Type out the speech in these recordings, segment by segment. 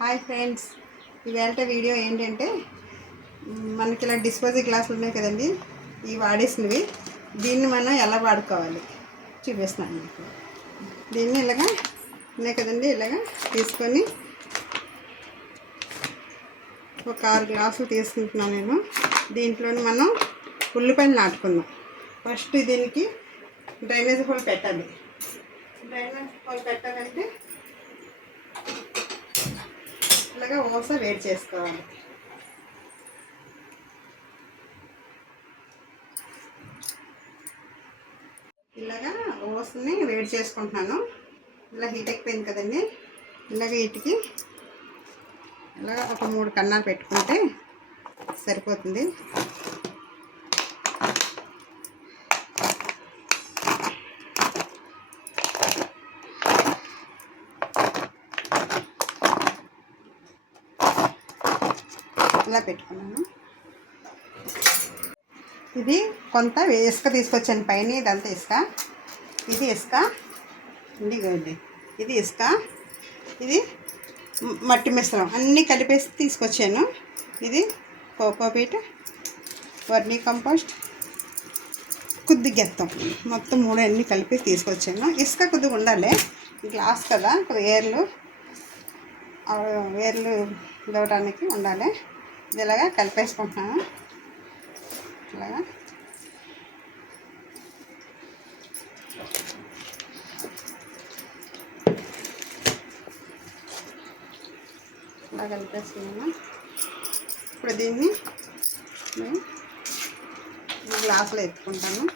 Hi friends, ఇవాళ video ఏంటంటే మనకి ఇలా డిస్పోజల్ గ్లాసులు ఉన్నాయి కదండి, ఈ వాడేసినవి. దీన్ని మనం ఎలా వాడుకోవాలి చూపిస్తున్నాను మీకు. దీన్ని ఇలాగా ఉన్నాయి కదండి, ఇలాగా తీసుకొని ఒక 6 గ్లాసులు తీసుకుంటున్నాను నేను. దీంట్లోని మనం ఉల్లిపాయలు నాటుకుందాం. ఫస్ట్ దీనికి డ్రైనేజ్ హోల్ పెట్టాలి. డ్రైనేజ్ హోల్ పెట్టాలంటే ఇలాగా ఓస వేడి చేసుకోవాలి. ఇలాగా ఓసని వేడి చేసుకుంటున్నాను. ఇలా హీట్ అయిపోయింది కదండి. ఇలాగ వీటికి ఇలాగ ఒక 3 కన్నాలు పెట్టుకుంటే సరిపోతుంది. ఇలా పెట్టుకున్నాను. ఇది కొంత ఇసుక తీసుకొచ్చాను పైన. ఇదంతా ఇసుక. ఇది ఇసుక ఇండి. ఇది ఇసుక, ఇది మట్టి మిశ్రమం అన్నీ కలిపేసి తీసుకొచ్చాను. ఇది కోకోపీట్, వర్మీ కంపోస్ట్, కొద్ది గెత్తం, మొత్తం 3 అన్నీ కలిపి తీసుకొచ్చాను. ఇసుక కొద్దిగా ఉండాలి, గ్లాస్ కదా, ఏర్లు ఇవ్వడానికి ఉండాలి. ఇది ఇలాగా కలిపేసుకుంటున్నాను. ఇలాగా ఇలా కలిపేసుకున్నాను. ఇప్పుడు దీన్ని గ్లాసులో ఎత్తుకుంటాను.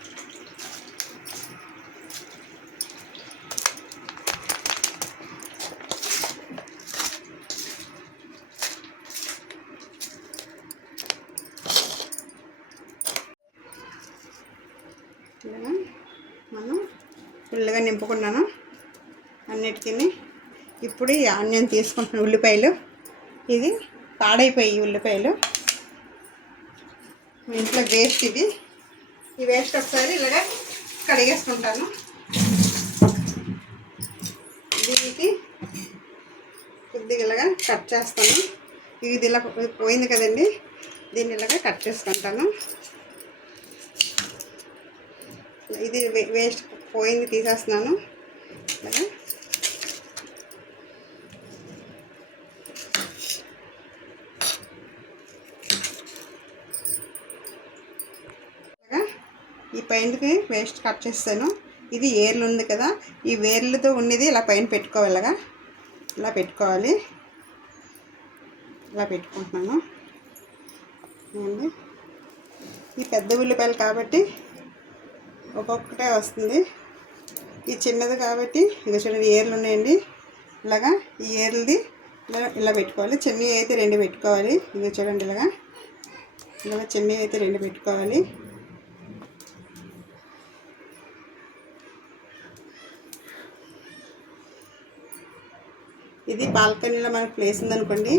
ఇలాగా మనం ఫుల్గా నింపుకున్నాను అన్నిటికీ. ఇప్పుడు ఈ ఆనియన్ తీసుకుంటున్నాను, ఉల్లిపాయలు. ఇది పాడైపోయి ఉల్లిపాయలు ఇంట్లో వేస్ట్. ఈ వేస్ట్ ఒకసారి ఇలాగా కడిగేసుకుంటాను. దీనికి కొద్దిగా ఇలాగా కట్ చేస్తాను. ఇది ఇలా పోయింది కదండి, దీన్ని ఇలాగా కట్ చేసుకుంటాను. ఇది వేస్ట్ పోయింది, తీసేస్తున్నాను. ఇలాగా ఈ పైనకి వేస్ట్ కట్ చేస్తాను. ఇది ఏర్లు ఉంది కదా, ఈ వేర్లతో ఉన్నది ఇలా పైన పెట్టుకోవాలి. ఇలా పెట్టుకోవాలి. ఇలా పెట్టుకుంటున్నాను. ఈ పెద్ద ఉల్లిపాయలు కాబట్టి ఒక్కొక్కటే వస్తుంది. ఈ చిన్నది కాబట్టి ఇది చూడండి, ఏర్లు ఉన్నాయండి. ఇలాగా ఈ ఏర్లది ఇలా పెట్టుకోవాలి. చిన్నవి అయితే 2 పెట్టుకోవాలి. ఇది చూడండి, ఇలాగా చిన్నవి అయితే 2 పెట్టుకోవాలి. ఇది బాల్కనీలో మనకు ప్లేస్ ఉందనుకోండి,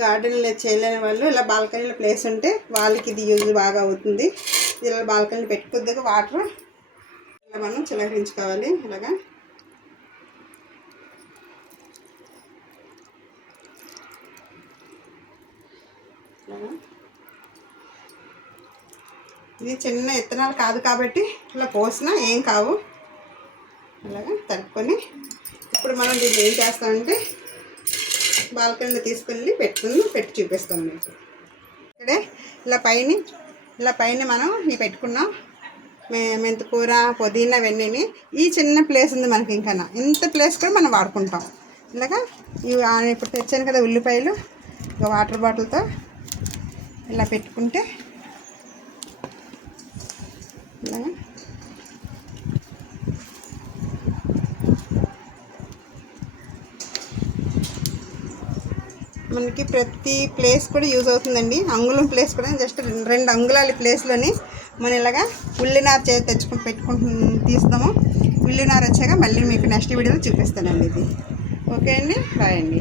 గార్డెన్లో చేయలేని వాళ్ళు ఇలా బాల్కనీలో ప్లేస్ ఉంటే వాళ్ళకి ఇది యూజ్ బాగా అవుతుంది. ఇలా బాల్కనీ పెట్టుకొద్దిగా వాటర్ ఇలా మనం చిలకరించుకోవాలి. ఇలాగా ఇది చిన్న విత్తనాలు కాదు కాబట్టి ఇలా పోసినా ఏం కావు. ఇలాగా తడుపుకొని ఇప్పుడు మనం దీన్ని ఏం చేస్తామంటే బాల్కనీలో తీసుకెళ్ళి పెట్టి చూపిస్తాం మీకు. ఇక్కడే ఇలా పైన మనం ఇవి పెట్టుకున్నాం. మెంతికూర, పుదీనా, వెన్నీని. ఈ చిన్న ప్లేస్ ఉంది మనకి, ఇంకా ఇంత ప్లేస్ కూడా మనం వాడుకుంటాం. ఇలాగా ఇవి ఇప్పుడు తెచ్చాను కదా ఉల్లిపాయలు, వాటర్ బాటిల్తో ఇలా పెట్టుకుంటే ఇలాగా మనకి ప్రతి ప్లేస్ కూడా యూజ్ అవుతుందండి. అంగుళం ప్లేస్ కూడా జస్ట్ 2 అంగుళాల ప్లేస్లోని మనం ఇలాగా ఉల్లినార తీస్తాము. ఉల్లినార వచ్చాక మళ్ళీ మీకు నెక్స్ట్ వీడియోలో చూపిస్తానండి. ఇది ఓకే అండి, బాయ్ అండి.